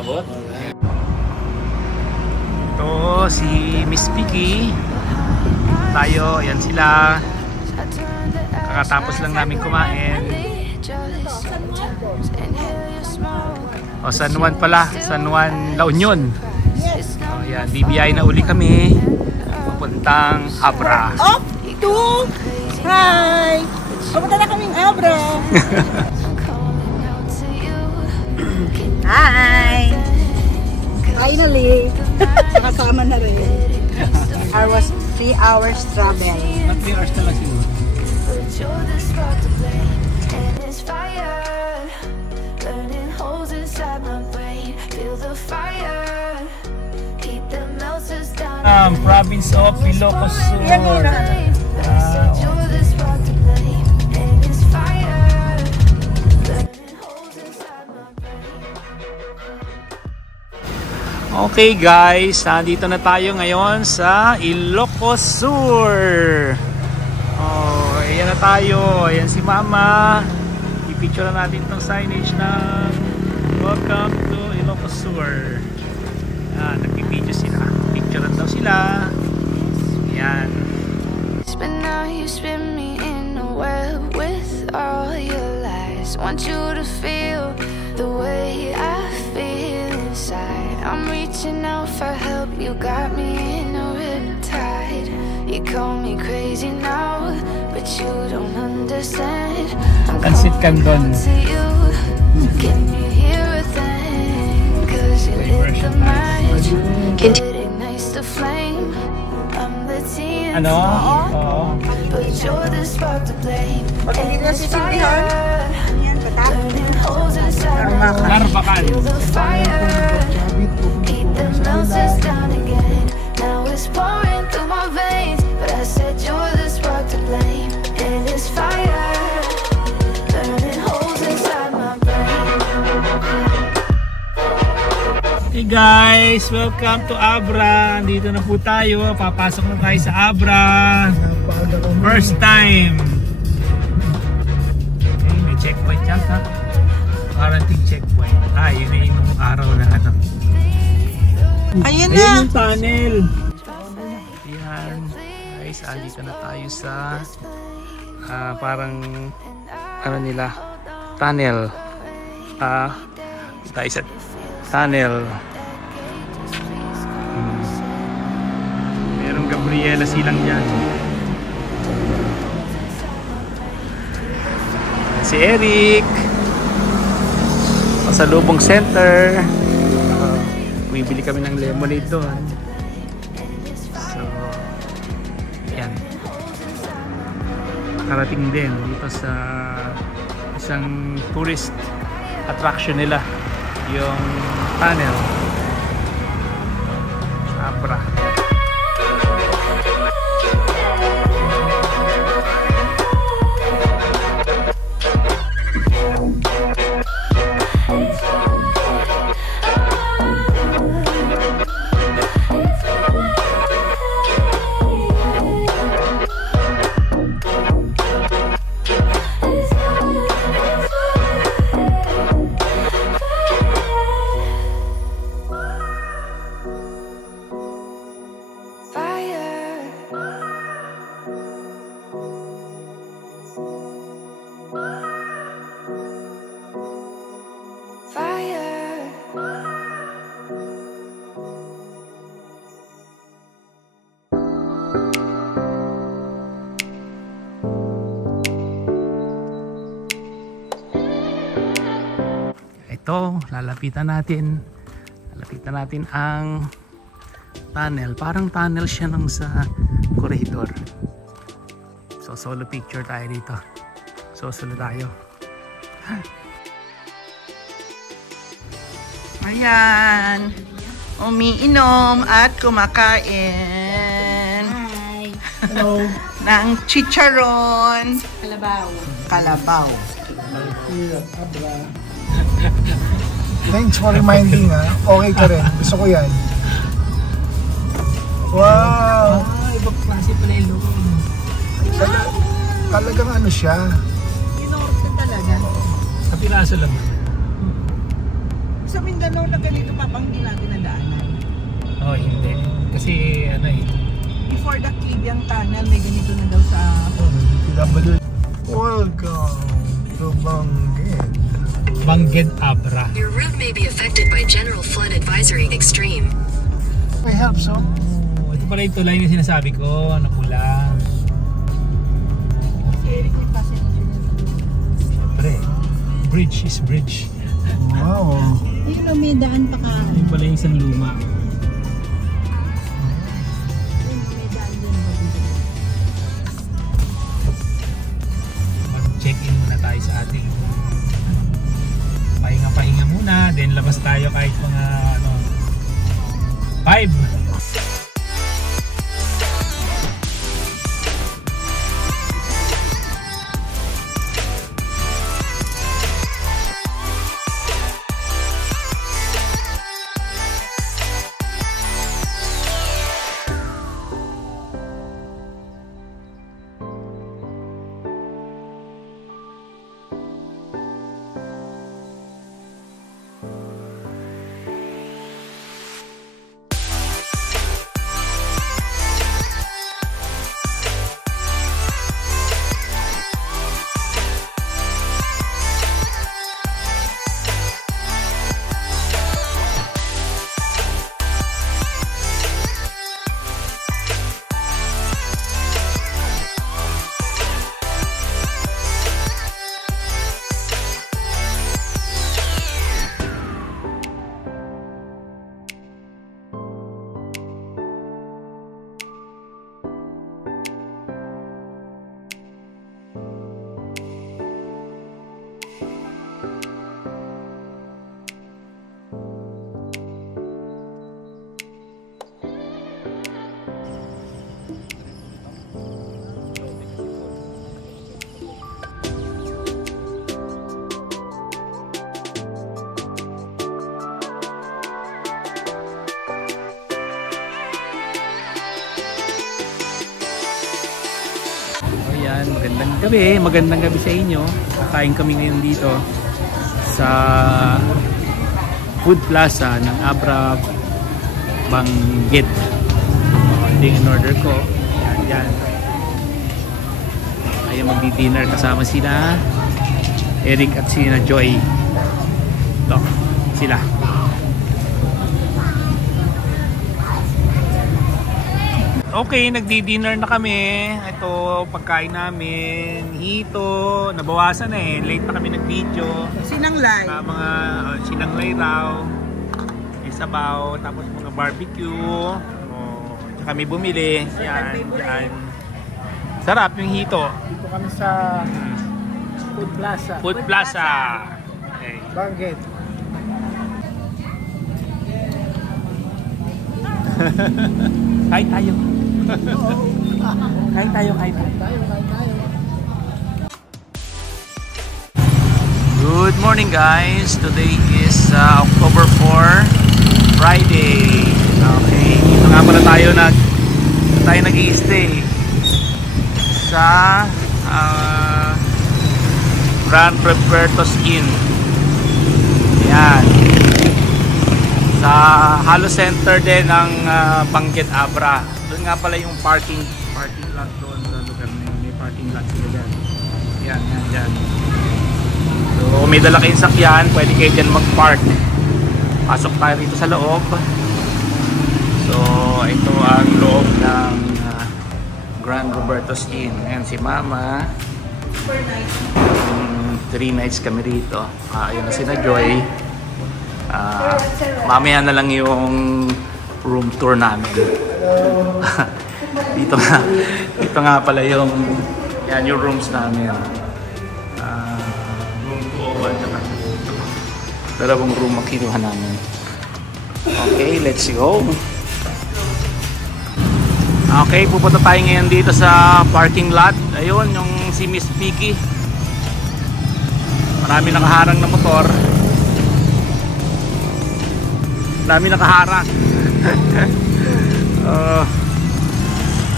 abot. Ito si Miss Vicky. Tayo, yan sila. Kakatapos lang namin kumain. O, San Juan pala. San Juan, La Union. O, yan, BBI na uli kami. Papuntang Abra. Up to hi! Pupunta na kaming Abra. Hi! Finally! Nakasama na rin. I was 3 hours travel. 3 hours na lang siguro. Province of Ilocos Sur. Okay guys, nandito na tayo ngayon sa Ilocos Sur. Oh, ayan na tayo. Ayan si Mama. I-picture na natin itong signage na Welcome to Ilocos Sur. Nagpipideo sila. Picturean daw sila. Ayan. But now you spin me in a web with all your lies. Want you to feel the way I feel inside. I'm reaching out for help, you got me in a riptide. You call me crazy now, but you don't understand. I'm calling out to you, can you hear a thing? Cause you lit the match, it ignites the flame. I'm the TNT, but you're the spark to blame. And this fire, burning holes inside my heart. Feel the fire, heat that melts us down again. Now it's pouring through my veins, but I said you're the spark to blame. And this fire, burning holes inside my brain. Hey guys, welcome to Abra. Dito na po tayo. Papasok na tayo sa Abra. First time. Okay, may checkpoint dyan ha. Quarantine checkpoint. Yun na yung araw na ano. Ayun na! Ayun yung tunnel. Ayan. Guys, dito na tayo sa parang ano nila, tunnel. Tayo sa tunnel. Merong Gabriela silang dyan. Si Eric. Sa Lubong Center. Bumibili kami ng lemonade doon. So, yan. Nakarating din dito sa isang tourist attraction nila. Yung tunnel Abra. Ito, lalapitan natin ang tunnel. Parang tunnel siya nung sa corridor. So solo picture tayo dito. Solo tayo. Ayan. Umiinom at kumakain. Hi! Hello! ng chicharon. Kalabaw. Thanks for reminding ha. Okay ka rin. Gusto ko yan. Wow! Ibang klase pala yung loob. Talagang ano siya. Inorte talaga. Sa piraso lang. sa Mindanao na ganito papang hindi natin nadaanan. Oh, hindi. Kasi ano eh. Before the Kibyang Tunnel, may ganito na daw sa... Welcome to Bangged. Bangged Abra. Your route may be affected by General Flood Advisory Extreme. I have some. Oh, ito pala yung tulay na sinasabi ko, na pula. Si Eric may kasi Siyempre, bridge is bridge. Wow. ayun o, may daan pa ka. Yung pala yung isang luma. May daan din ba dito? Mag-check-in muna tayo sa ating pahinga-pahinga muna, then labas tayo kahit mga ano 5. Magandang gabi sa inyo. Kakain kami ngayon dito sa Food Plaza ng Abra Bangged. Ito yung in-order ko. Yan. Ayaw magdi-dinner kasama sila Eric at sina Joy. Ito, sila. Okay, nagdi-dinner na kami. Ito, pagkain namin. Hito, nabawasan eh. Late na kami nag-video. Sinanglay. Mga sinanglay raw. May sabaw, tapos mga barbecue. Oh, tsaka kami bumili. Yan. Sarap yung hito. Dito kami sa Food Plaza. Food Plaza. Okay. Bangged. Kain tayo. Kain tayo. Good morning guys. Today is October 4, Friday. Okay, dito nga pala tayo nag-i-stay sa Grand Roberto's Inn. Yan. Sa Halo Center din ng Bangged Abra. Doon nga pala yung parking lot doon sa lugar na yun. May parking lot sila dyan. Yan. So may dala kayong sakyan, pwede kayo dyan mag-park. Pasok tayo rito sa loob. So ito ang loob ng Grand Roberto's Inn. Ayan si Mama. 3 nights kami rito. Ayun na sina Joy. Mamaya na lang yung room tour namin. dito nga pala yung rooms namin. Room 201 at dalawang room ang kinuha namin. Okay, let's go. Okay, pupunta tayo ngayon dito sa parking lot. Ayun, yung si Miss Vicky. Marami nakaharang na motor. Dami nakaharang.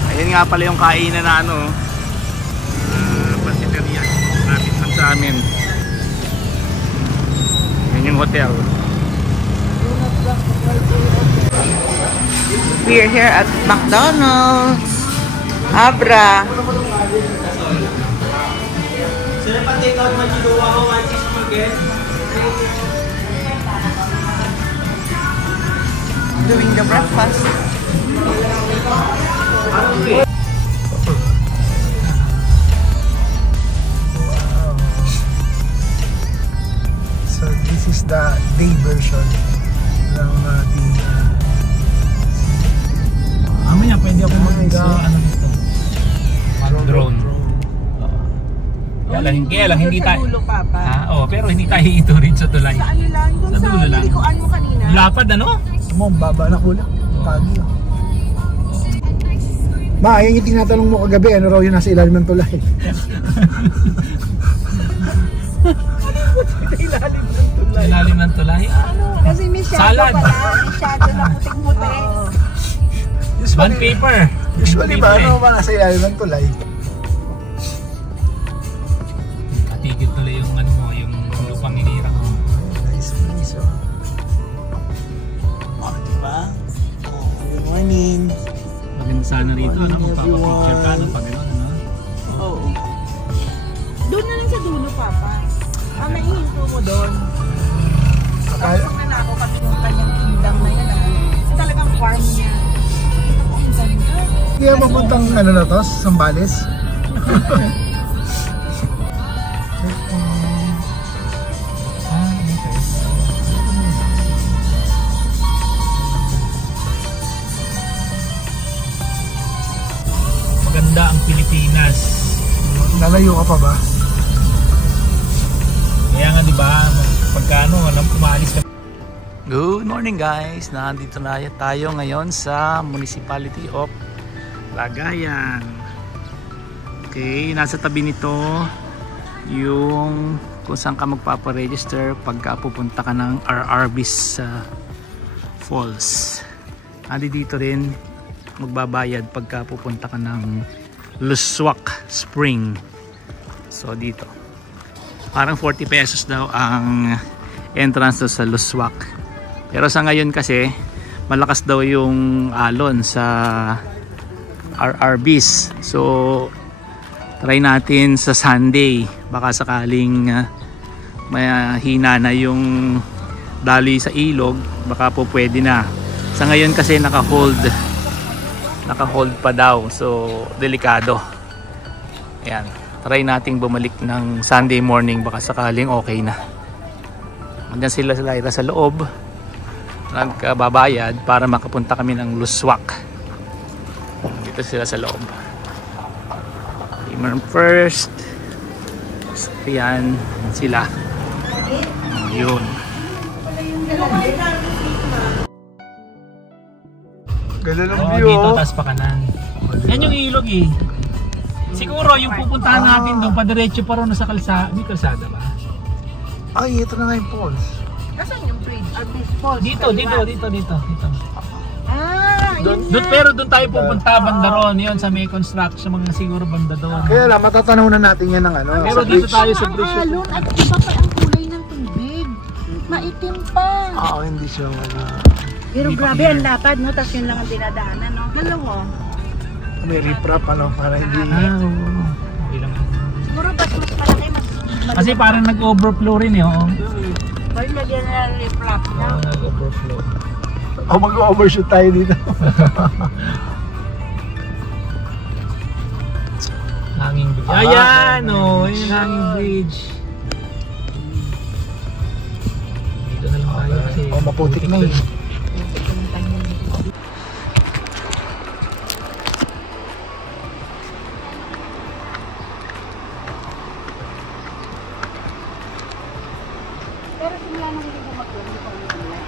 Ayun nga pala yung kainan na pansiteria. Lapit lang sa amin. Yan yung hotel. We're here at McDonald's. Abra. Doing the breakfast. So this is the day version ng ating Mamaya pwede ako ano dito. Drone. Kaya lang hindi tayo. Pero hindi tayo ito rin sa tulay. Sa ano lang? Kung Sa dulo sa lang. likuan mo kanina. Lapad ano? baba na kulang. Tagi. Ma, yung tinatanong mo kagabi, ano raw yun nasa ilalim ng tulay? Ilalim ng tulay. Kasi may shadow Salad. pala. May shadow na puting-puti. Bond paper. Usually ba, ano ba nasa ilalim ng tulay? Katigil tuloy yung ano mo, yung lupang hinira mo. Nice place, oh. Oh, diba? Oh, good morning. Maganda sana rito, ano? Magpapapicture ka, ano? Pag gano'n, ano? Oo. Doon na lang sa dulo, Papa. Maihinto mo doon. Tapos na ako kami yung kanyang kingdom na yan. Ito talagang farm niya. Ang ganda. Hindi yan mapuntang ano na to, Sambales? Maganda ang Pilipinas. Lalayo ka pa ba? Kaya nga diba, pagkano, nang umalis ka. Good morning guys! Nandito na tayo ngayon sa Municipality of Cagayan. Okay, nasa tabi nito yung kung saan ka magpaparegister pagka pupunta ka ng RRB's Falls. Dito rin magbabayad pagka pupunta ka ng Luswak Spring. So dito parang 40 pesos daw ang entrance sa Luswak. Pero sa ngayon kasi malakas daw yung alon sa RRB's. So try natin sa Sunday. Baka sakaling mahina na yung daloy sa ilog, baka po pwede na. Sa ngayon kasi naka-hold pa daw. So delikado. Ayan. Try nating bumalik ng Sunday morning, baka sakaling okay na. Hanggang sila sa loob nagbabayad para makapunta kami ng Luswak. Dito sila sa loob. Timer first. So, yan sila. Yun. Ganda ng Oh, view. dito tas pa kanan. Yan yung ilog eh. Siguro yung pupuntahan natin doon, padiretso pa rin sa kalsada. May kalsada ba? Ay, ito na nga yung falls. Nasaan yung bridge? This falls. Dito. Ah, yun Doon, pero doon tayo pupunta, banda ron. Yun, sa may construction, mga siguro banda doon. Kaya lang, matatanaw na natin yan ng ano. Pero sa dito bridge. tayo sa bridge. alon at iba pa ang kulay ng tubig. Maitim pa. Hindi siya Pero grabe ang lapad, no? Tapos yun lang ang dinadaanan, no? Dalawa. may riprap, ano, para hindi... Oo. Okay lang. Siguro mas malaki, mas... Kasi parang nag-overflow rin eh. Oo. Bali lagyan na lang yung flap na. Nag-overflow. mag-overshoot tayo dito. Hanging bridge. Ayan o. Yung hanging bridge. Dito na lang tayo kasi. Maputik na eh. Pero simula nang hindi ko mag-doon, hindi ko alam.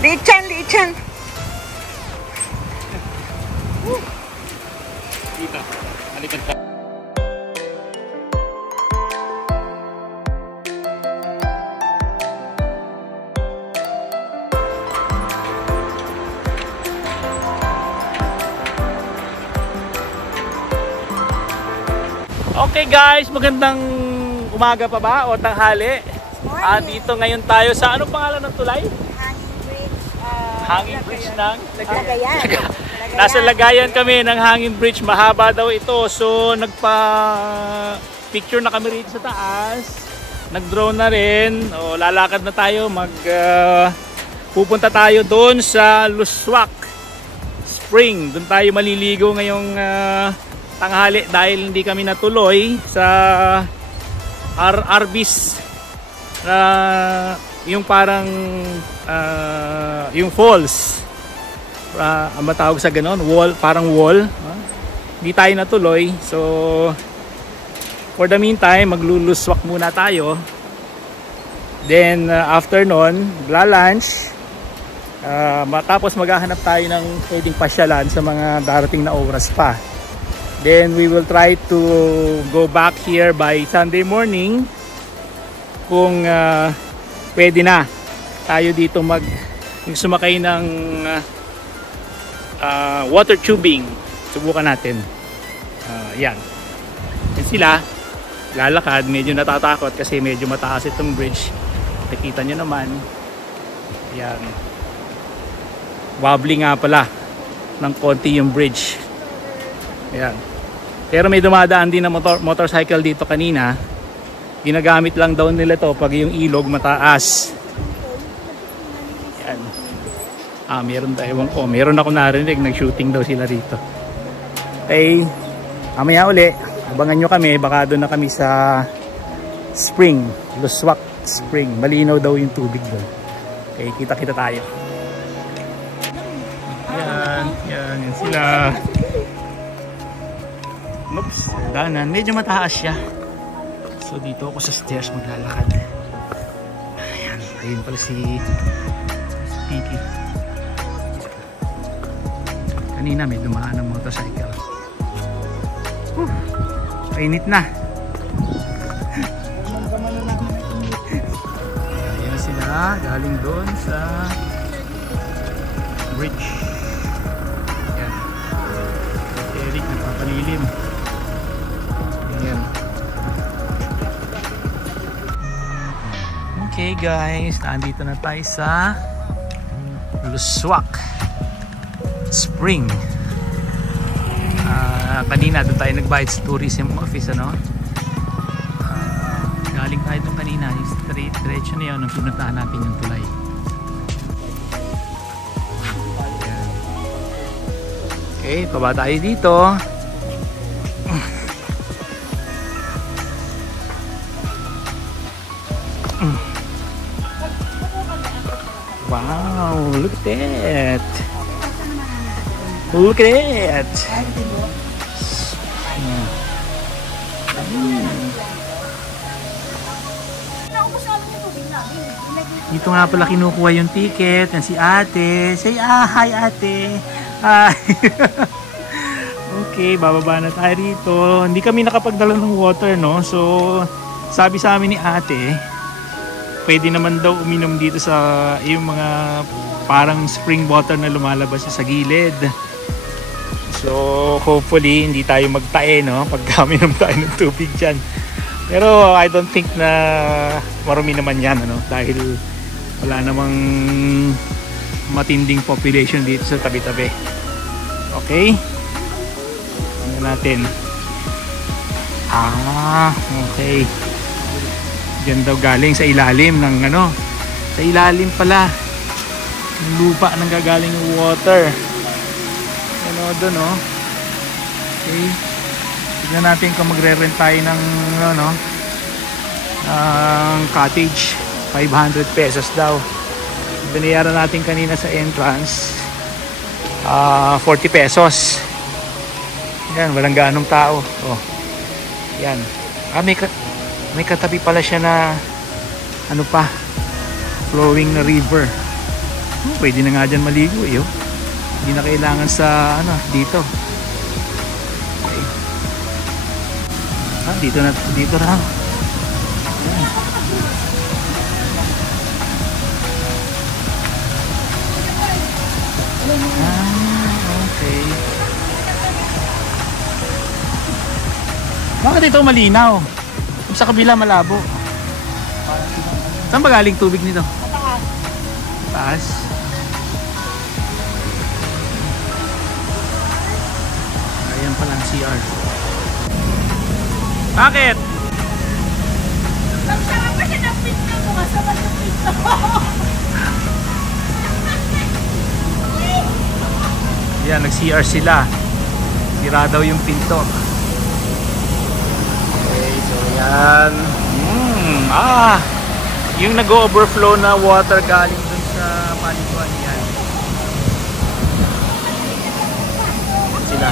Lichan, lichan. Dito. Halika ka. Okay guys, magandang umaga pa ba o tanghali? Dito ngayon tayo sa anong pangalan ng tulay? Hanging Bridge ng Lagayan. Nasa lagayan kami ng Hanging Bridge. Mahaba daw ito. So nagpa-picture na kami rito sa taas. Nag-drone na rin. O, lalakad na tayo. Pupunta tayo doon sa Luswak Spring. Doon tayo maliligo ngayong tanghali dahil hindi kami natuloy sa Arbis. Yung parang yung falls. Ang matawag sa ganon, wall, parang wall. Hindi tayo natuloy. So for the meantime, magluluswak muna tayo. Then after nun, lunch. Matapos maghahanap tayo ng pwedeng pasyalan sa mga darating na oras pa. Then we will try to go back here by Sunday morning kung pwede na tayo dito sumakay ng water tubing. Subukan natin. Yan sila lalakad, medyo natatakot kasi medyo mataas itong bridge. Nakita nyo naman yan, wobbly nga pala ng konti yung bridge. Yan. Pero may dumadaan din na motorcycle dito kanina. Ginagamit lang daw nila to pag yung ilog mataas. Yan. Meron tayo. Meron ako narinig, nag-shooting daw sila dito. Okay, mamaya uli, abangan nyo kami, baka doon na kami sa spring, Luswak Spring. Malinaw daw yung tubig doon. Okay, kita-kita tayo. Yan sila. Oops, danan. Medyo mataas siya. So dito ako sa stairs maglalakad. Ayan, ayun pala si Tiki. Kanina may dumaan ng motorcycle. Painit na. Ayan sila, galing doon sa bridge. Ayan. Eric nagpapalilim. Ayan. Okay guys, nandito na tayo sa Luswak Spring. Kanina doon tayo nagbayad sa tourism office, ano? Galing tayo doon kanina, yung straight diretso na yun nung pinuntahan natin yung tulay. Okay, paba tayo dito. Wow, look at that. Look at that. Dito nga pala kinukuha yung ticket. Yan si ate. Say hi ate. Hi. Okay, bababa na tayo rito. Hindi kami nakapagdala ng water, no? So, sabi sa amin ni ate, pwede naman daw uminom dito sa yung mga parang spring water na lumalabas sa gilid. So hopefully hindi tayo magtae, no, pag uminom tayo ng tubig dyan. Pero I don't think na marumi naman yan, ano, dahil wala namang matinding population dito sa tabi-tabi. Okay, tingnan natin. Okay, diyan daw galing sa ilalim ng ano, sa ilalim pala ng lupa nang gagaling yung water. Ano doon, no? Okay, tignan natin kung magre-rent tayo ng ano, cottage. 500 pesos daw. Binayaran natin kanina sa entrance 40 pesos. Yan, walang ganong tao. Oh, yan. May katabi pala siya na ano pa, flowing na river. Pwede na nga dyan maligo eh. Oh. Hindi na kailangan sa ano, dito. Okay. Ah, dito na, dito na. Ayan. Ah, okay. Bakit ito malinaw? Sa kabila malabo. Saan ba galing tubig nito? Taas. Ayan pala ang CR. Bakit? Nagsarap pa siya ng pinto mo. Kasama yung pinto. Yan, nag-CR sila. Sira daw yung pinto. Okay, so yan. Yung nag-overflow na water galing dun sa paliguan yan. Sila.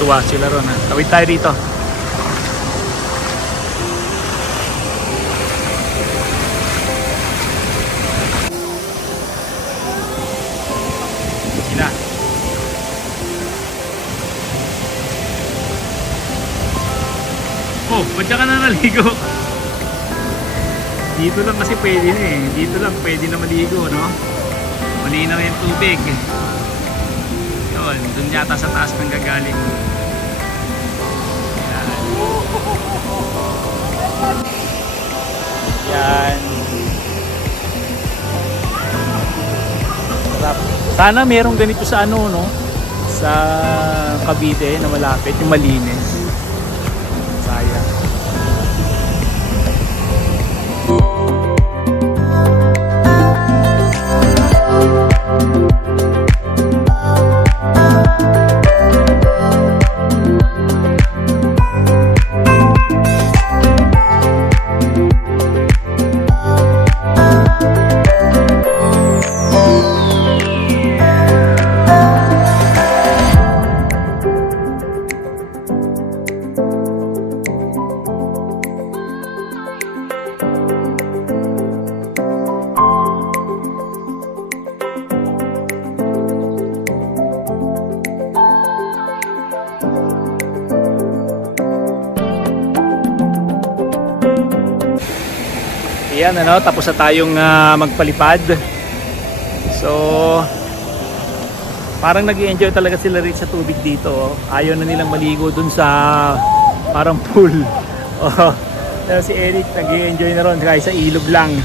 Tuwa sila ron ha. Tawid tayo dito. Sila. Oh, ba't ka na naligo? Dito lang kasi pwede na eh. Dito lang pwede na maligo, no? Malinaw yung tubig. Yun, dun yata sa taas nang gagaling. Yan. Sarap. Sana merong ganito sa ano, no? Sa Cavite na malapit, yung malinis. Sayang. Ayan, ano, tapos na tayong magpalipad. So parang nag-i-enjoy talaga sila rin sa tubig dito. Ayaw na nilang maligo dun sa parang pool. Pero si Eric nag-i-enjoy na ron kahit sa ilog lang.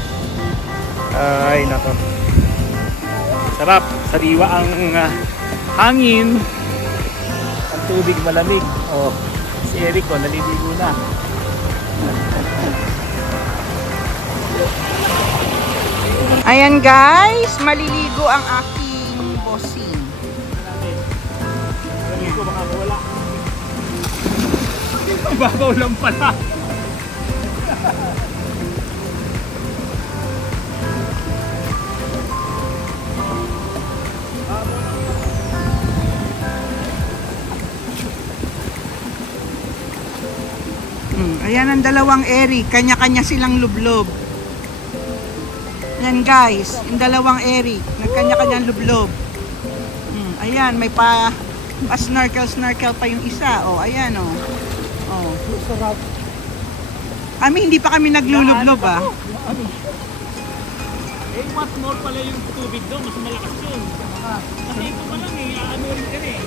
Ay nako, sarap, sariwa ang hangin, ang tubig malamig. Si Eric naliligo na. Ayan guys, maliligo ang aking bossing. Alam ko baka mawala. Mababaw lang pala. Ayan ang dalawang Eric, kanya-kanya silang lublob. Ayan guys, yung dalawang Eric, nagkanya-kanyang lublob. Ayan, may pa-snorkel pa yung isa. Ayan Kami, hindi pa kami naglulublob Mas more pala yung tubig doon, mas malakas yun. Kasi ito pa lang ano rin ka rin.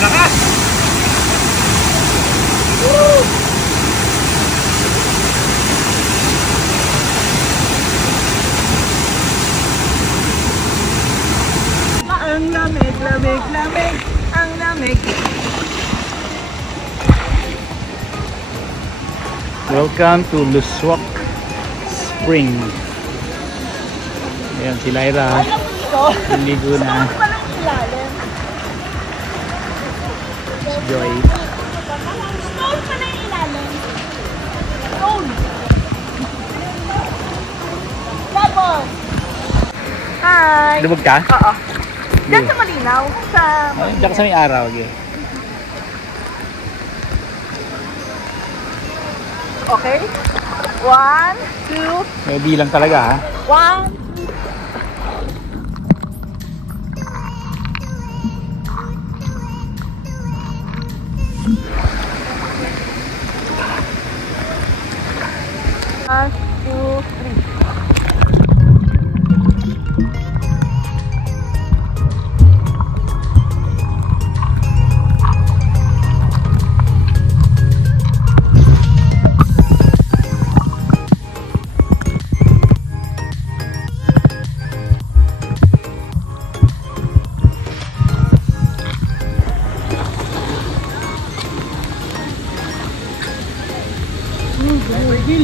Lakas! Woo! Ang lamig, lamig, lamig, ang lamig. Welcome to Luswak Spring. Ayan si Lyra. Naligo na. Joy. Stone pa na yung ilalim. Stone. Level. Hi. Lumog ka? Oo. Diyan sa malinaw, sa... Diyan ka sa may araw. Okay. Okay? 1, 2, May bilang talaga ha. 1, One, two, three.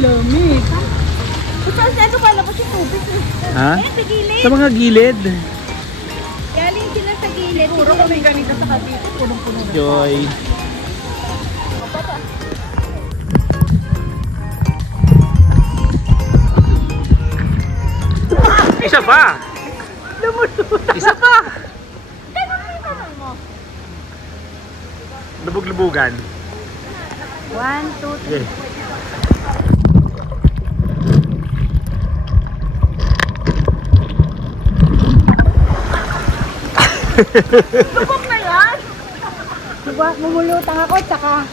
Lamig. Ito pala pa si tubig. Ha? Sa gilid. Sa mga gilid. Galing sila sa gilid. Puro kami ganito sa kabit. Punong-puno na. Joy. Isa pa. Isa pa. Lubog-lubugan. 1, 2, 3. Okay. Lubog na yan! Diba, mumulutang ako, tsaka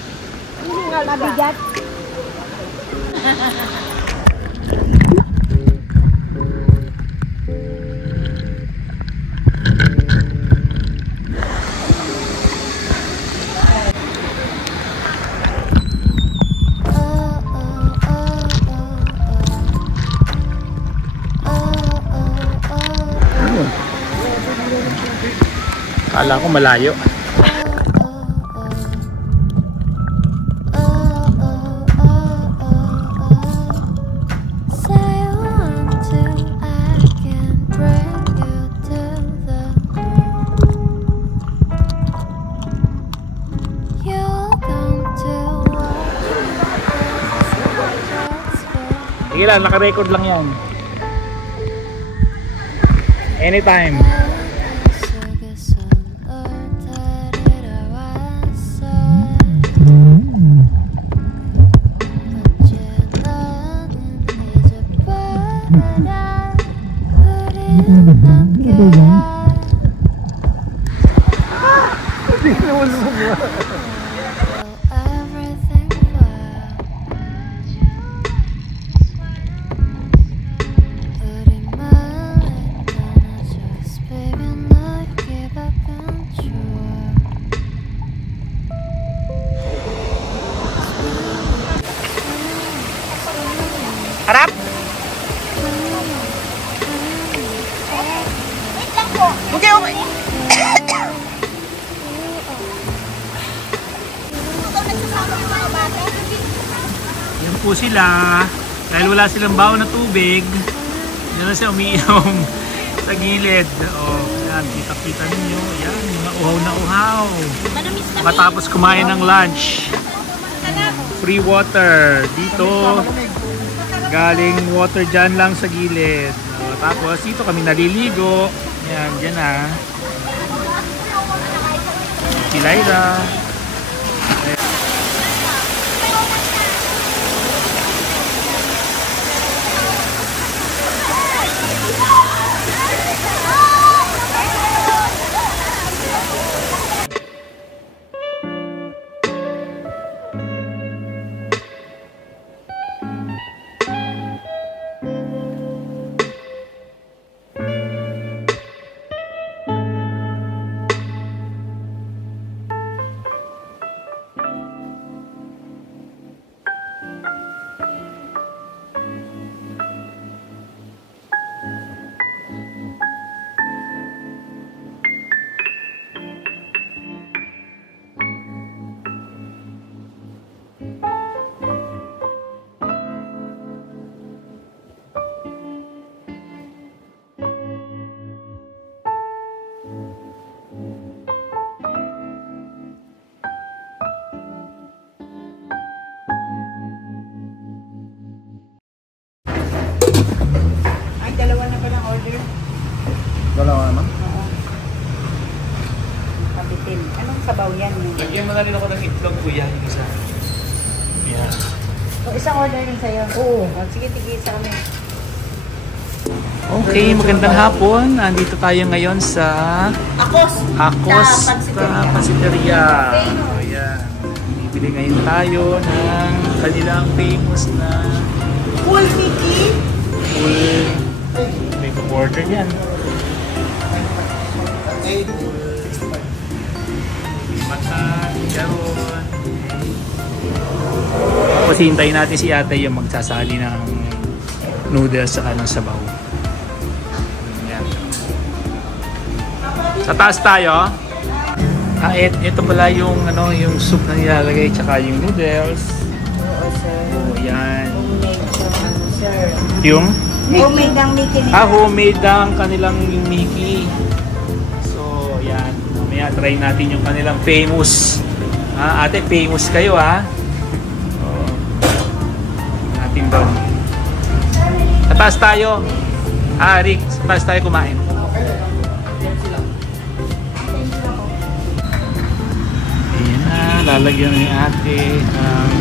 mabigat. Kala ko malayo. Sige lang, naka-record lang yan. Anytime. Harap! Okay, okay. Yan po sila. Dahil wala silang baon na tubig, yan na siya umiinom sa gilid. O, yan, kita-kita ninyo. Yan, mga uhaw na uhaw. Matapos kumain ng lunch. Free water dito. Galing water dyan lang sa gilid. O, tapos dito kami naliligo. Yan, dyan na. Si Lyra. sabaw yan. Lagyan mo na rin ako ng itlog, kuya. Isa. Yan. O, isang order rin sa'yo. Oo. Sige, tigisa kami. Okay, magandang hapon. Nandito tayo ngayon sa Akos Pansiteria. So, yan. Bibili ngayon tayo ng kanilang famous na Full Mickey. may order yan. Mata, garon. Tapos hintayin natin si ate yung magsasali ng noodles sa ng sabaw. Yan. Sa taas tayo. Ito pala yung yung soup na nilalagay tsaka yung noodles. Oo, sir. Oh, yan. Homemade siya, sir. Yung Homemade ang Mickey nila. homemade ang kanilang yung Mickey. So, yan. Mamaya try natin yung kanilang famous. Ate, famous kayo Oh. Natin doon. Sa taas tayo. Rick, sa taas tayo kumain. Ayan na, lalagyan ni ate ang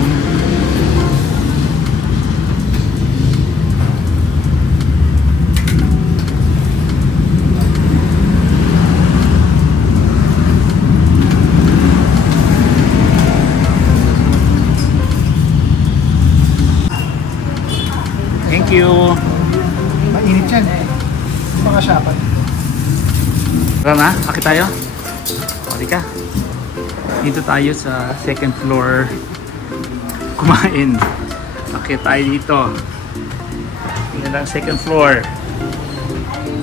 thank you. Mainit yan. Mga shapan. Tara na, akit tayo. Pwede ka. Dito tayo sa second floor kumain. Akit tayo dito. Tingnan lang second floor.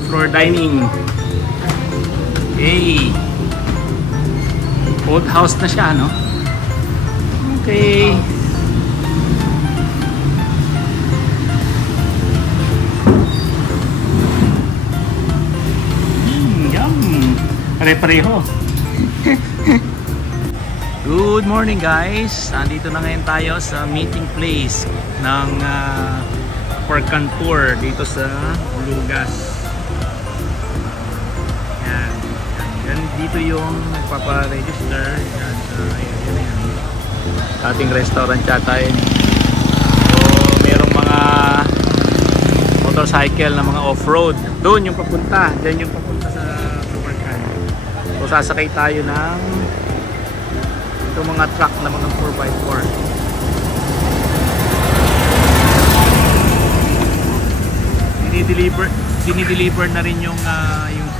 Floor dining. Okay. Old house na siya, no? Okay. Pare-pareho. Good morning guys. Nandito na ngayon tayo sa meeting place ng Porkantour dito sa Lugas. Yan. Yan dito yung nagpapa-register. Yan. Yan. Ating restaurant yata yun. So merong mga motorcycle na mga off-road. Doon yung papunta. Diyan yung papunta sa so sasakay tayo ng itong mga truck na mga 4x4. Dinideliver na rin yung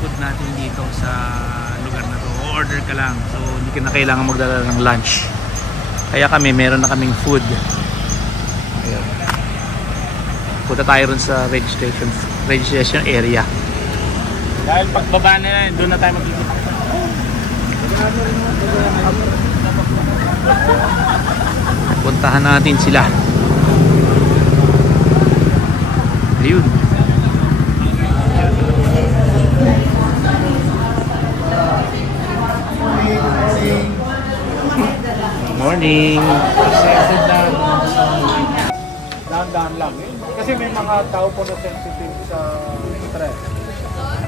food natin dito sa lugar na to. O-order ka lang. So hindi ka na kailangan magdala ng lunch. Kaya kami meron na kaming food. Ayan. Punta tayo rin sa registration area. Dahil pagbaba na yan, doon na tayo magiging. Puntahan natin sila. Ayun. Morning. Dahan-dahan lang eh. Kasi may mga tao po na sensitive sa stress.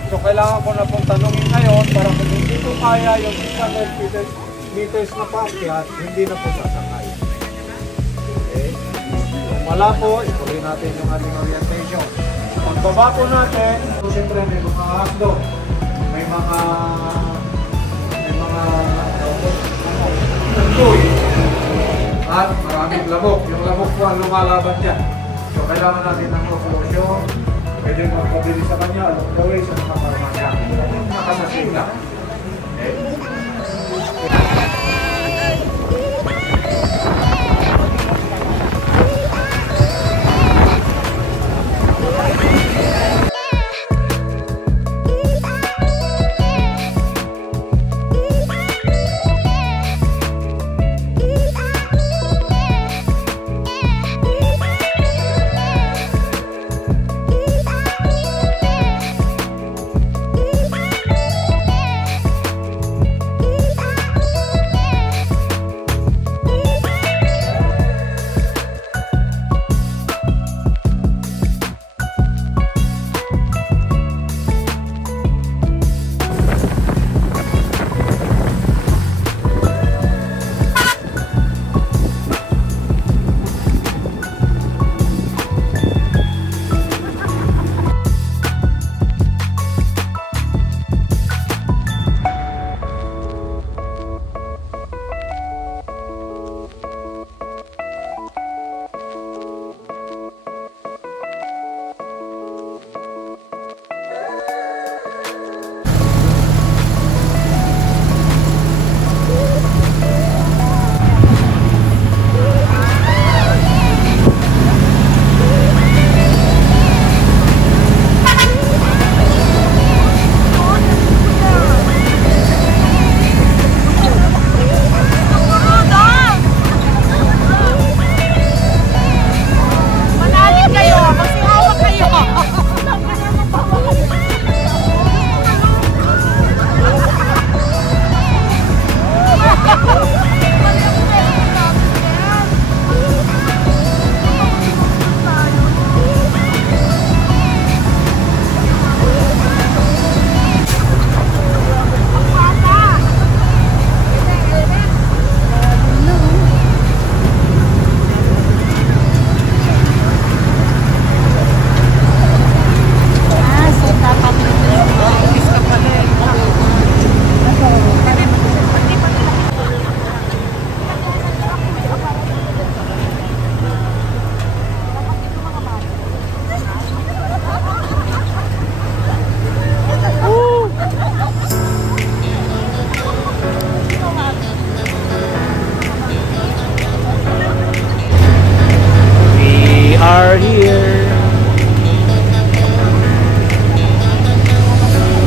So kailangan ko na pong tanungin ngayon para kung hindi ko kaya yung 600 meters na paakyat, hindi na po sasakay. Okay? Kung wala po, ituloy natin yung ating orientation. Pagbaba po natin, so siyempre may mga hotdog, may mga utoy, at maraming lamok. Yung lamok po ang lumalaban dyan. So kailangan natin ng proportion. Pwede magpabili sa kanya, along the way sa mga parmanya. Nakasasing lang. Okay?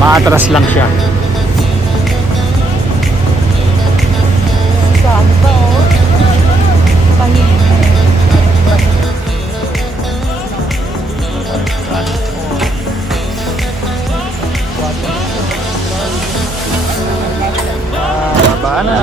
Maatras lang siya. Saan ba oh? Pahingin. Baba na.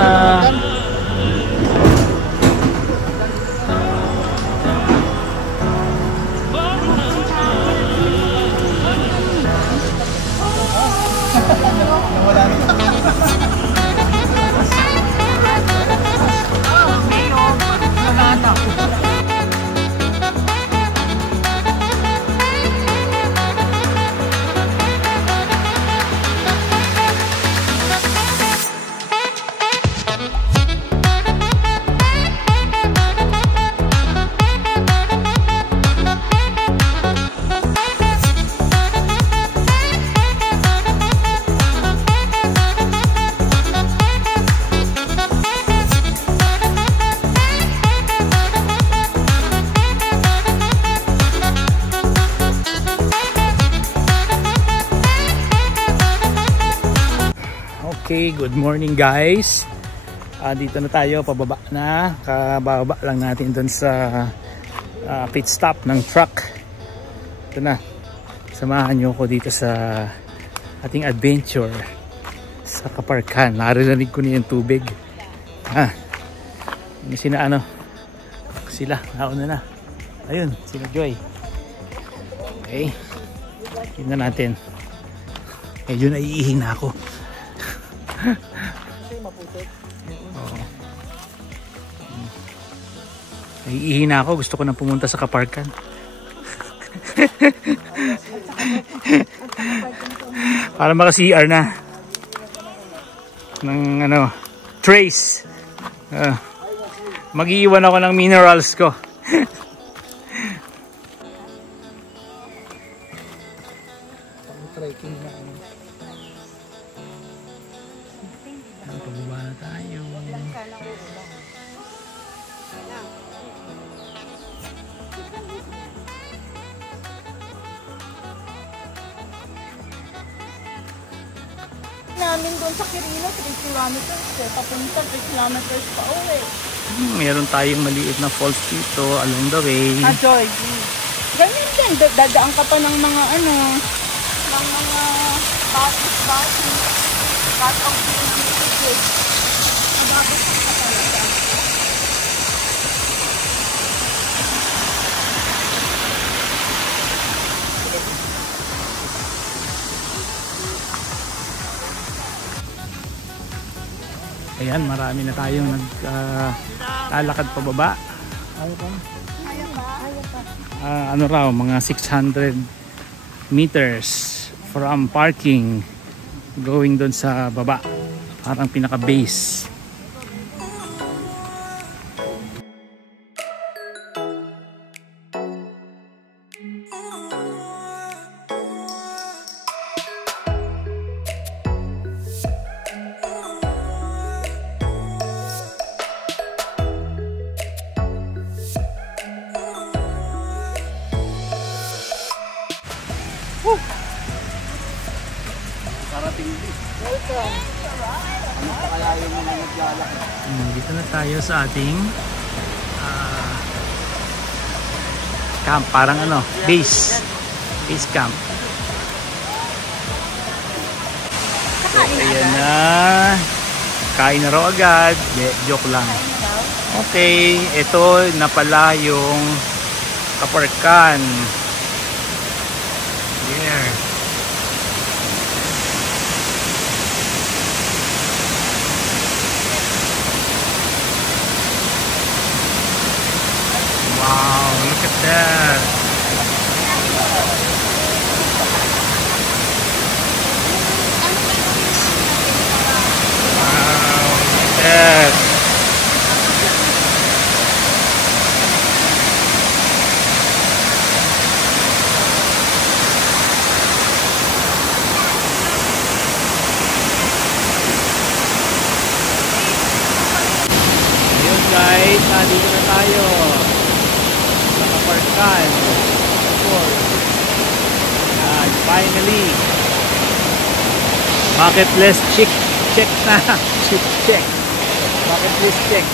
Okay, good morning guys. Dito na tayo, pababa na. Kababa lang natin dun sa pit stop ng truck. Ito na. Samahan nyo ko dito sa ating adventure sa Kaparkan. Narinig ko na yung tubig. Sina ano? Sila, nauna na. Ayun, sila Joy. Okay. Tingnan natin. Medyo naiihing na ako. Naiihi na ako, gusto ko na pumunta sa Kaparkan. Para maka-CR na ng ano, trace. Mag-iiwan ako ng minerals ko. Trekking na ano. Pababa na tayo. Namin doon sa Quirino, 3 kilometers eh. Papunta 3 kilometers pa uwi. Meron tayong maliit na falls dito along the way. Joy. Ganyan din. Dadaan ka pa ng mga ano, ng mga batis. Cut off din ng ticket. Mababas ka talaga. Ayan, marami na tayong naglalakad pababa. Ano raw, mga 600 meters from parking going doon sa baba. Parang pinaka base. Dito na tayo sa ating camp, parang ano, base camp. So, ayan na, kain na raw agad. Joke lang. Okay, ito na pala yung Kaparkan. There. Wow, look at that. Wow, look at that. Ayun guys, nandito na tayo. Kaparkan. Finally. Bucket list check na. check. Bucket list check.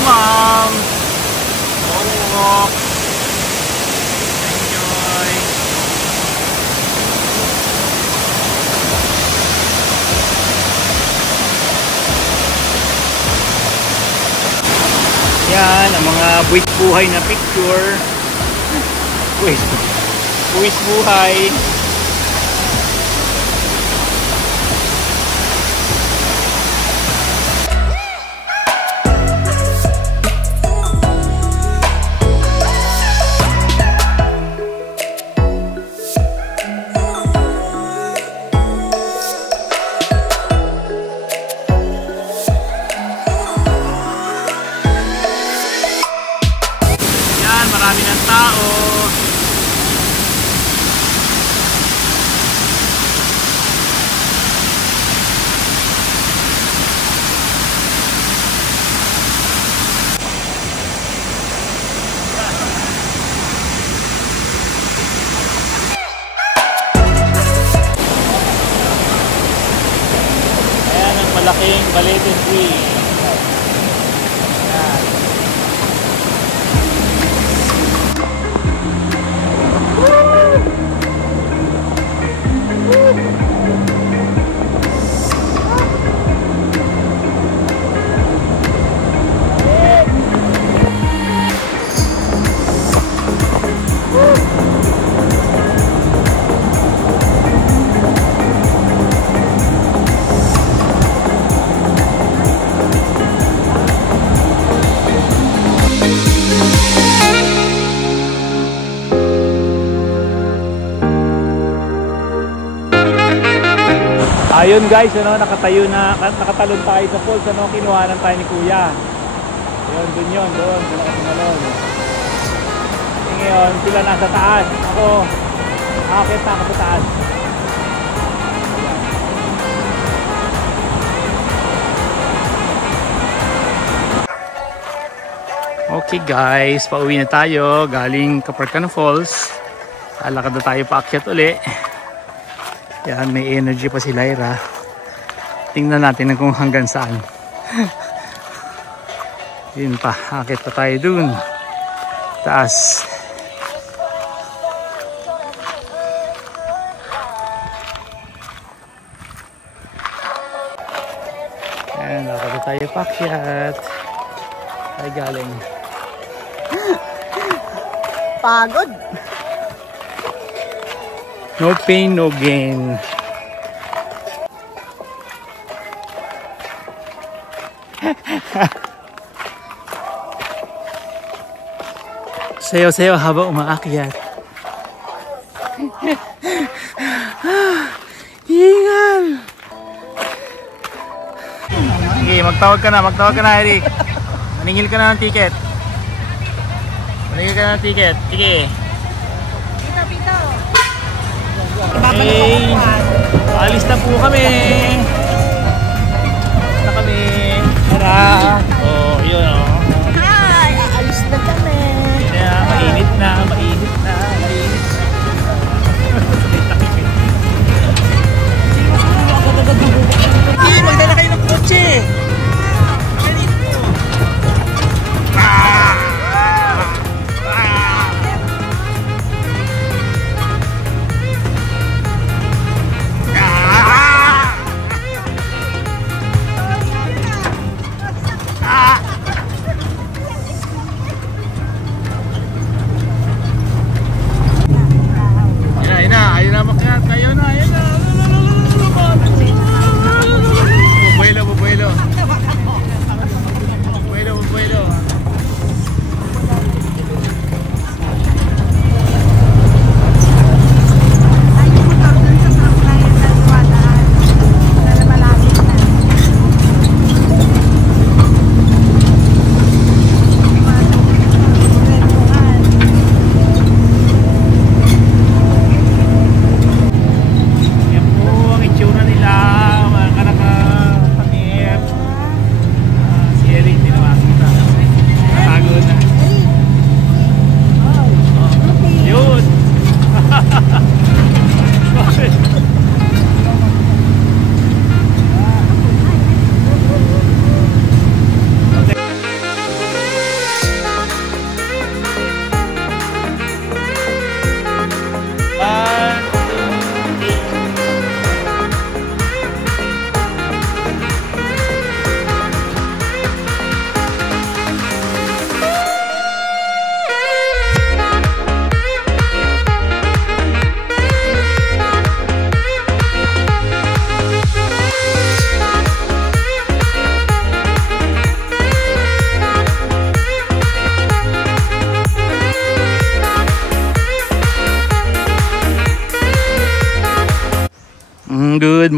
Mom! Walk! Enjoy! Yan ang mga buhay na picture. Buwis buhay. Marami ng tao. Ayan ang malaking Balete tree. Ayan. Ayun guys, ano, nakatalon tayo sa falls, ano, kinuhanan tayo ni Kuya. Ayun, doon nakatumalon. Ngayon, sila nasa taas. Ako, akit na ako sa taas. Okay guys, pauwi na tayo. Galing Caparcano Falls. Alakad na tayo paakyat uli. Yan, may energy pa si Lyra. Tingnan natin kung hanggang saan. Yun pa, akit pa tayo dun. Taas. Yan, lakad na tayo paakyat. Ay galing. Pagod. No pain, no gain. Sayo-sayo habang umaakyat. Hingal. Sige, magtawag ka na, Eric. Maningil ka na ng ticket. Sige. Okay, alis na po kami. Tara. Oh, yun oh. Hi, aalis na kami. Mainit na. Magdala kayo ng kotse.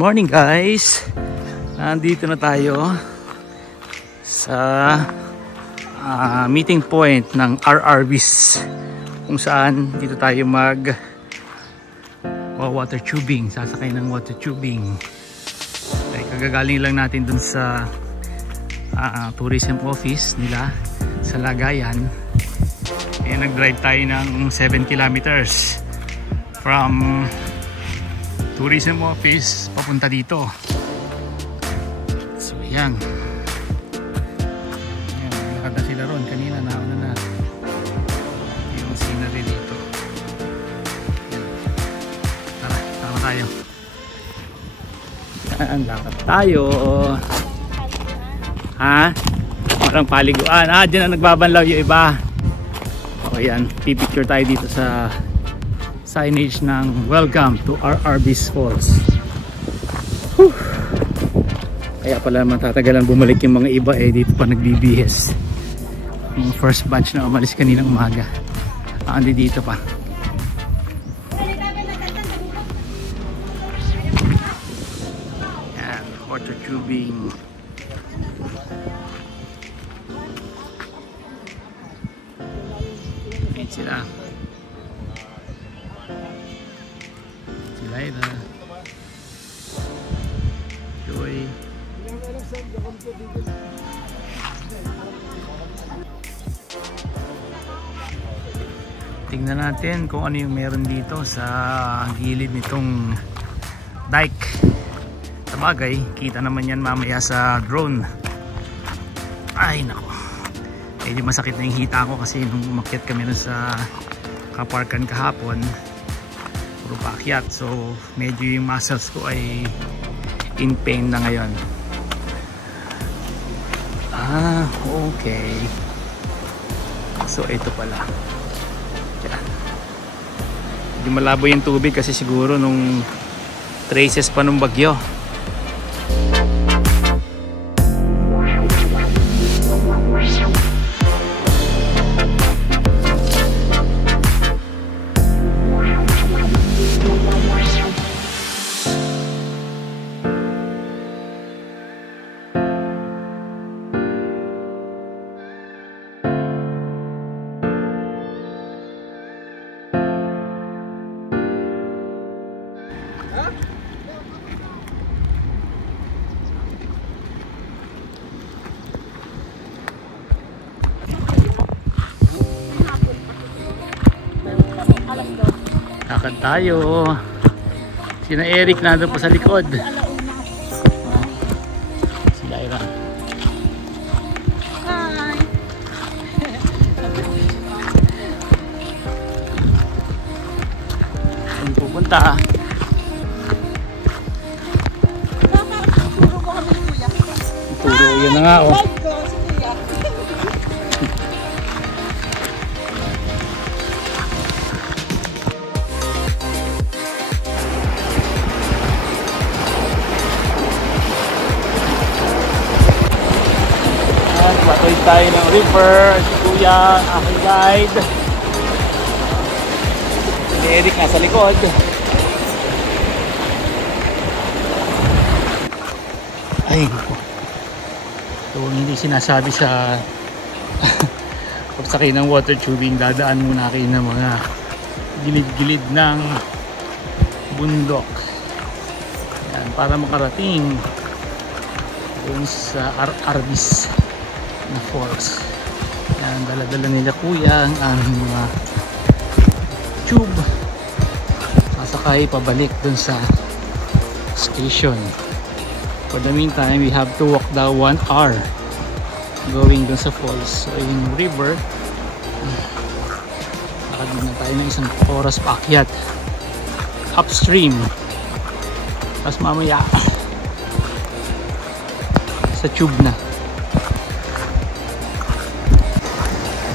morning guys. Nandito na tayo sa meeting point ng RRBs, kung saan dito tayo mag water tubing, sasakay ng water tubing. Ay, kagagaling lang natin dun sa tourism office nila sa Lagayan. Kaya nag-drive tayo ng 7 kilometers from tourism office papunta dito. So yan, nakada sila ron kanina, nauna na yung scenery dito. Yan. Tara tayo. Yan, lakad tayo. Ha? Parang paliguan. Dyan na nagbabanlaw yung iba. O yan, pipicture tayo dito sa signage ng welcome to RRBs Falls. Whew. Kaya pala matatagalan bumalik yung mga iba, dito pa nagbibihis. Yung first batch na umalis kaninang umaga, andi dito pa. Yan, water tubing. Yan sila. Laila, Joy. Tingnan natin kung ano yung meron dito sa gilid nitong dike. Sabagay, kita naman yan mamaya sa drone. Ay nako, medyo masakit na yung hita ko kasi nung umakyat kami nun sa kaparkan kahapon, paakyat, so medyo yung muscles ko ay in pain na ngayon. Okay, so ito pala yan. Hindi malabo yung tubig kasi siguro nung traces pa nung bagyo. Lakad tayo. Sina Eric nandun pa sa likod. Si Lyra. Hi! Saan pupunta? Puro ko kami ni Kuya. Puro yun na nga oh. Live ko si Kuya. Batoy tayo ng river. Si Kuya, aking guide. Si Eric nasa likod. Ay, ito hindi sinasabi sa pagsakay ng water tubing. Dadaan muna kayo ng mga gilid-gilid ng bundok. Yan, para makarating dun sa RRBs na falls. Yan, dala-dala nila Kuya ang mga tube, sasakay pabalik dun sa station. For the meantime, we have to walk down 1 hour going dun sa falls. So yung river, nakagin na tayo ng 1 oras paakyat upstream, tapos mamaya sa tube na.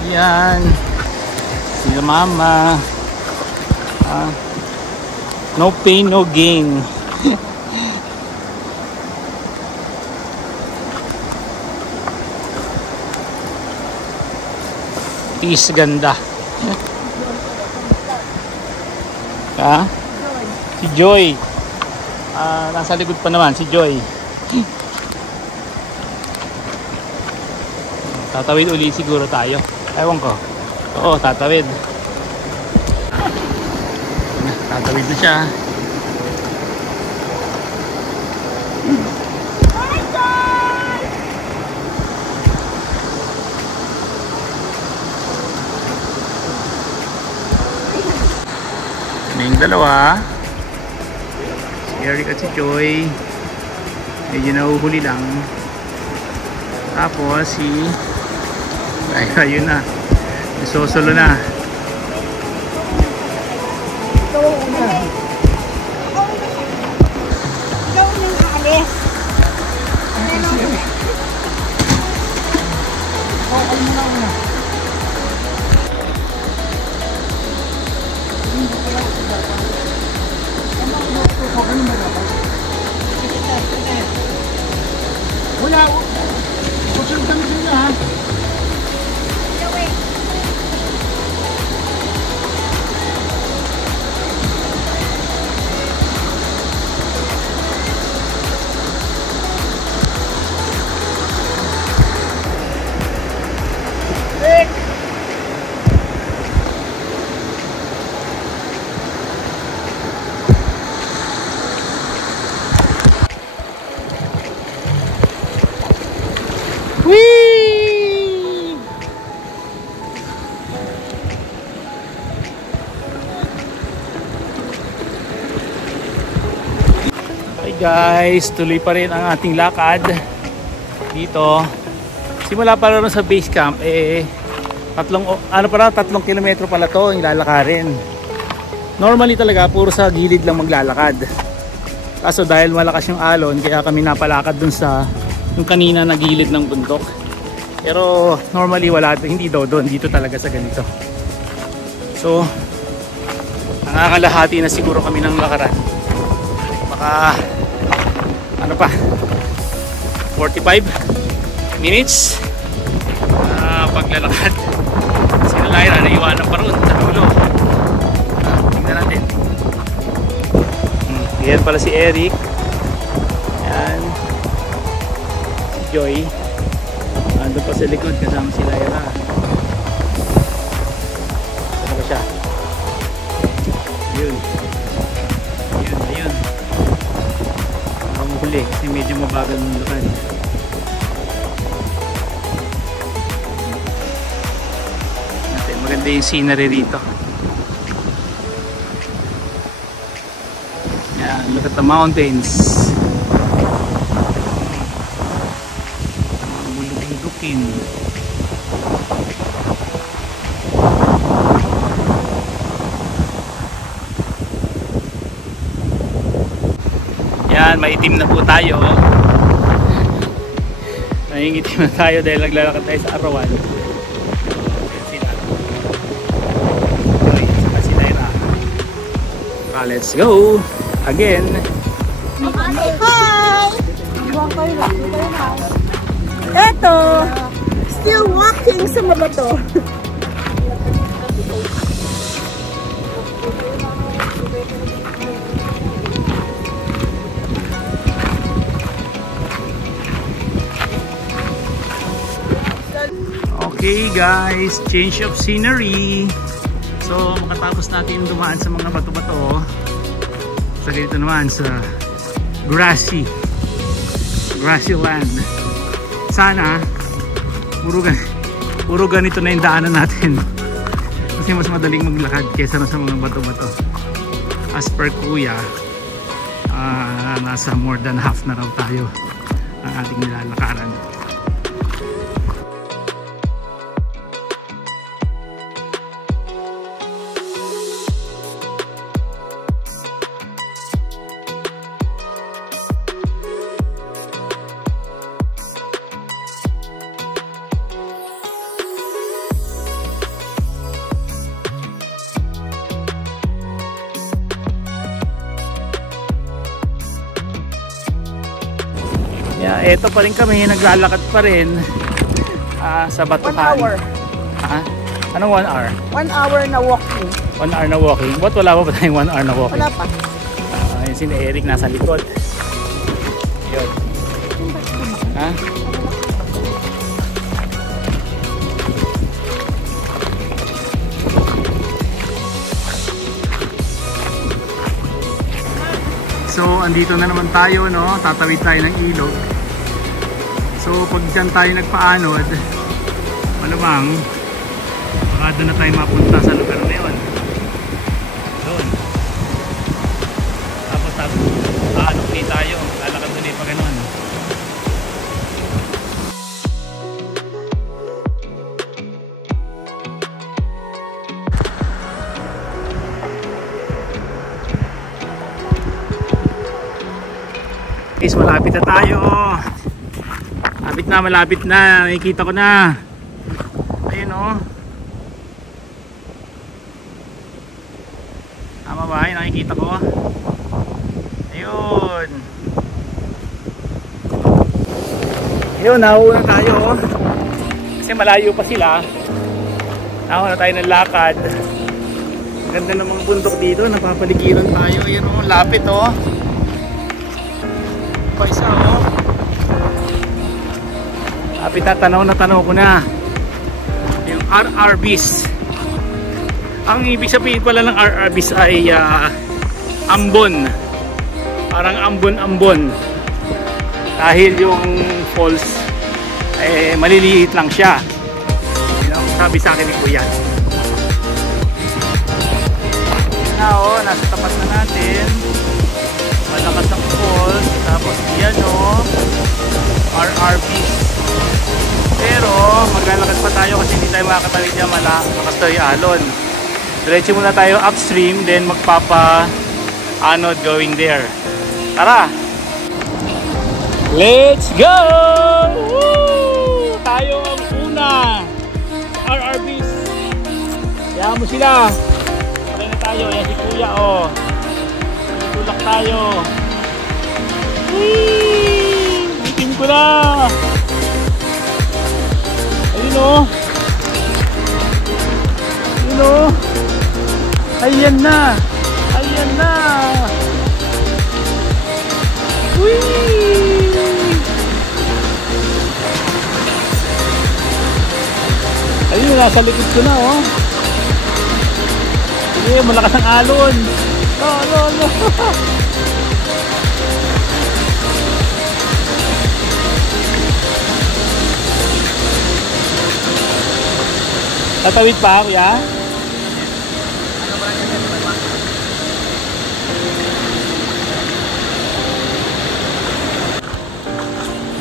Yan, sila mama. No pain, no gain. Peace, ganda. Ha? Si Joy. Nasa likod pa naman si Joy. Tatawid uli siguro tayo. Ewan ko. Oo, tatawid. Tatawid na siya. May dalawa. Si Eric at si Joy. Medyo nahuhuli lang. Tapos si... ayun na. Isosolo na. Ikaw nang aalis. Wala. Kusog kami sa inyo, ha? Guys, tuloy pa rin ang ating lakad dito. Simula pa rin sa base camp, 3 kilometro pala to yung lalakarin. Normally talaga puro sa gilid lang maglalakad, kaso dahil malakas yung alon kaya kami napalakad dun sa yung kanina na gilid ng bundok. Pero normally wala, hindi daw doon, dito talaga sa ganito. So nakakalahati na siguro kami ng lakaran. Baka ano pa, 45 minutes paglalakad. Sino Lyra naiwanan pa ron sa dulo. Tingnan natin. Yan pala si Eric. Yan si Joy. Ando pa sa likod kasama si Lyra. Ano ba siya? Yun. Ayun. Huli kasi medyo mabagal ng lakad. Maganda yung scenery rito. Yeah, look at the mountains. Bulubundukin. Yan, maitim na po tayo. Nangingitim na tayo dahil naglalakad tayo sa arawan. Let's go again. Hi! Eto, still walking sa mabato. Okay guys, change of scenery. So makatapos natin dumaan sa mga bato-bato, sa dito naman sa grassy land. Sana puro ganito na yung daanan natin kasi mas madaling maglakad kaysa sa mga bato-bato. As per kuya, nasa more than half na raw tayo ang ating nilalakaran. Yeah, eto pa rin kami, naglalakad pa rin sa batuhan. 1 hour. Anong 1 hour? 1 hour na walking. 1 hour na walking? Ba't wala pa ba tayong 1 hour na walking? Wala pa. si Eric nasa likod. Yun. Ha? So, andito na naman tayo, no? Tatawid tayo ng ilog. So, pag dyan tayo nagpaanod, malamang, baka doon na tayo mapunta sa lugar na yun. Doon. Tapos, paanod ulit tayo. Lalakad ulit pa ganun. Guys, malapit na tayo. Malapit na. Nakikita ko na. Ayun o. Tama ba? Ayun, nakikita ko. Ayun. Ayun, nauna tayo. Kasi malayo pa sila. Nauna tayo ng lakad. Ganda ng mga bundok dito. Napapaligiran tayo. Ayun o, lapit o. Isa oh. Kapit na tanaw ko na yung RRBs. Ang ibig sabihin pala ng RRBs ay ambon. Parang ambon-ambon. Dahil yung falls ay maliliit lang siya. Yun ang sabi sa akin ni Kuya. Na oh, nasa tapat na natin. Malakas ang falls. Tapos yan o, RRBs. Pero maglalakad pa tayo kasi hindi tayo makakatawid niya, malakas tayo yung alon. Diretso muna tayo upstream, then magpapa-anod going there. Tara! Let's go! Woo! Tayo ang una sa RRBs. Kaya mo sila. Okay na tayo, yan si Kuya o. Tulak tayo. Bitin ko na. Ayun o. Ayun o. Ayan na. Ayan na. Ayun, nasa likod ko na o. Sige, malakas ang alon. No. Tatawid pa, Kuya?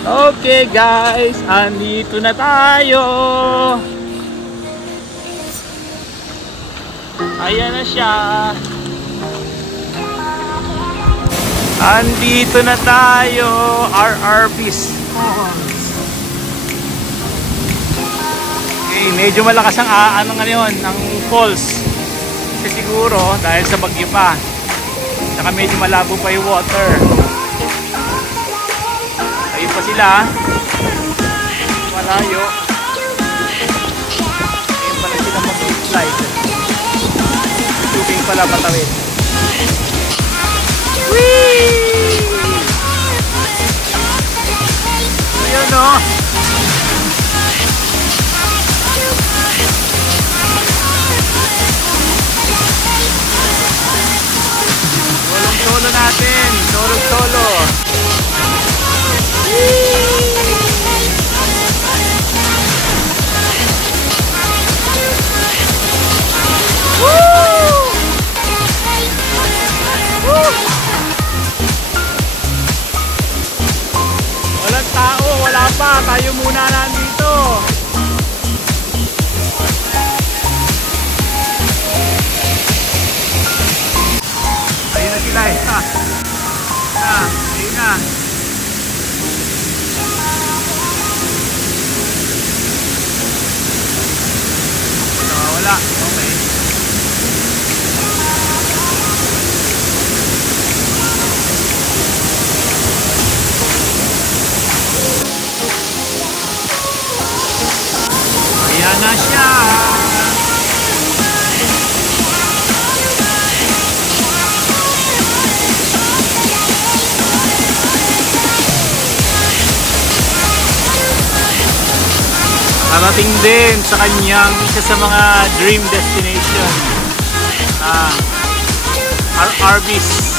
Okay guys, andito na tayo. Ayan na siya. Andito na tayo, RRBs. Okay, medyo malakas ang ano ngayon, ang falls. Kasi siguro dahil sa bagyo pa. Saka medyo malabo pa yung water. Ayun pa sila. Malayo. Ayun pala sila mag-slide. Tubing pala patawid. Ayun o. Solo natin. Solo. Walang tao, wala pa. Tayo muna nandito. Ayun na sila eh. Ayun na. Wala. Okay. Ayan na siya. nakarating din sa kanyang isa sa mga dream destination. Arby's.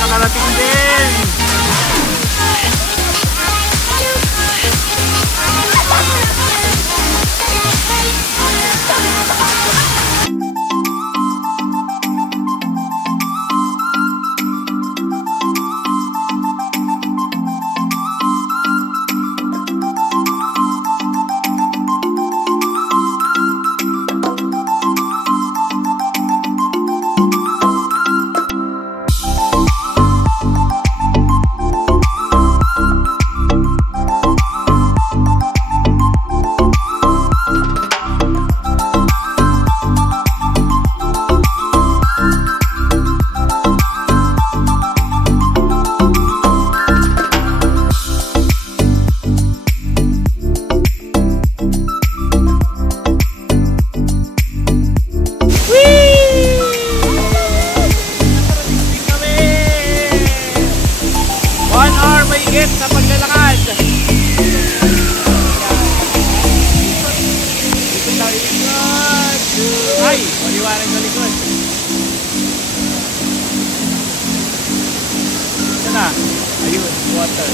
Nakarating din. Sa paglalakad. Dito sa likod. Ay, maliwanag sa likod. Ito na. Ayun, water.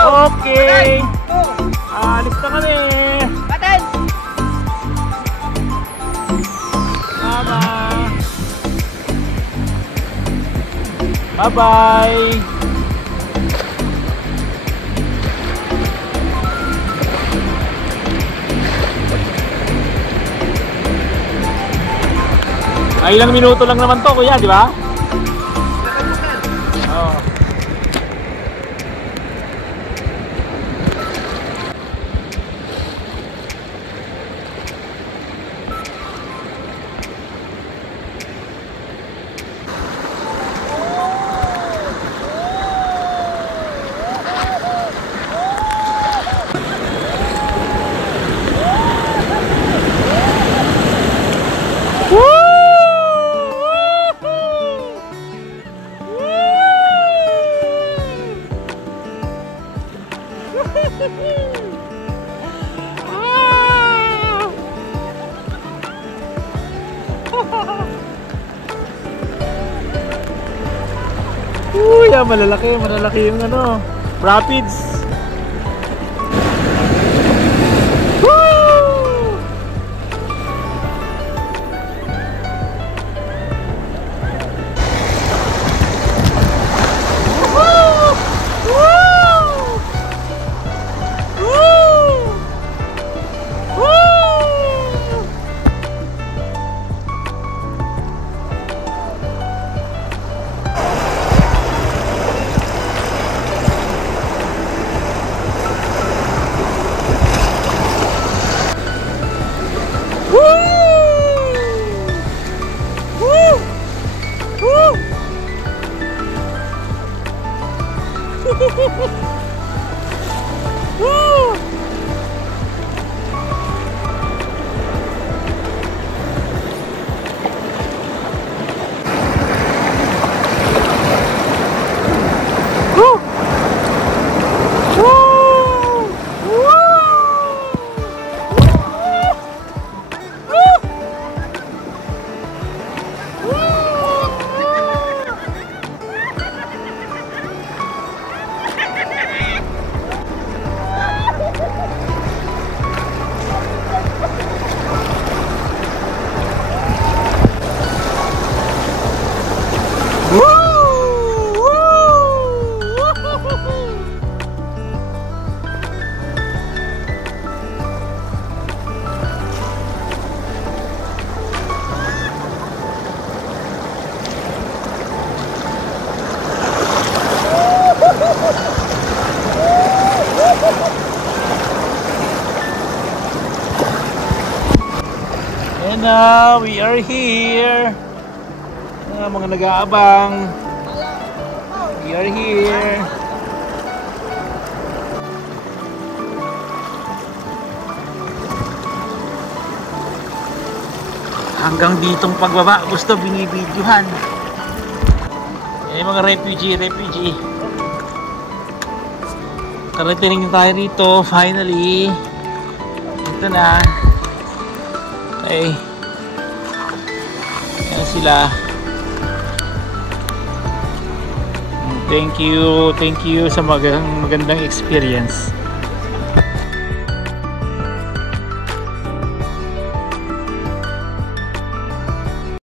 Okay. Alis na kami. Batan! Mama. Bye-bye. Ay, ilang minuto lang naman to, kuya, di ba? Oo. Uy, malalaki yung ano, rapids. And now we are here. Mga nag-aabang. We are here. Hanggang ditong pagbaba, gusto binibidyohan. Mga refugee. Karating tayo rito, finally. Ito na. Okay. Ayan sila. Thank you sa magandang experience.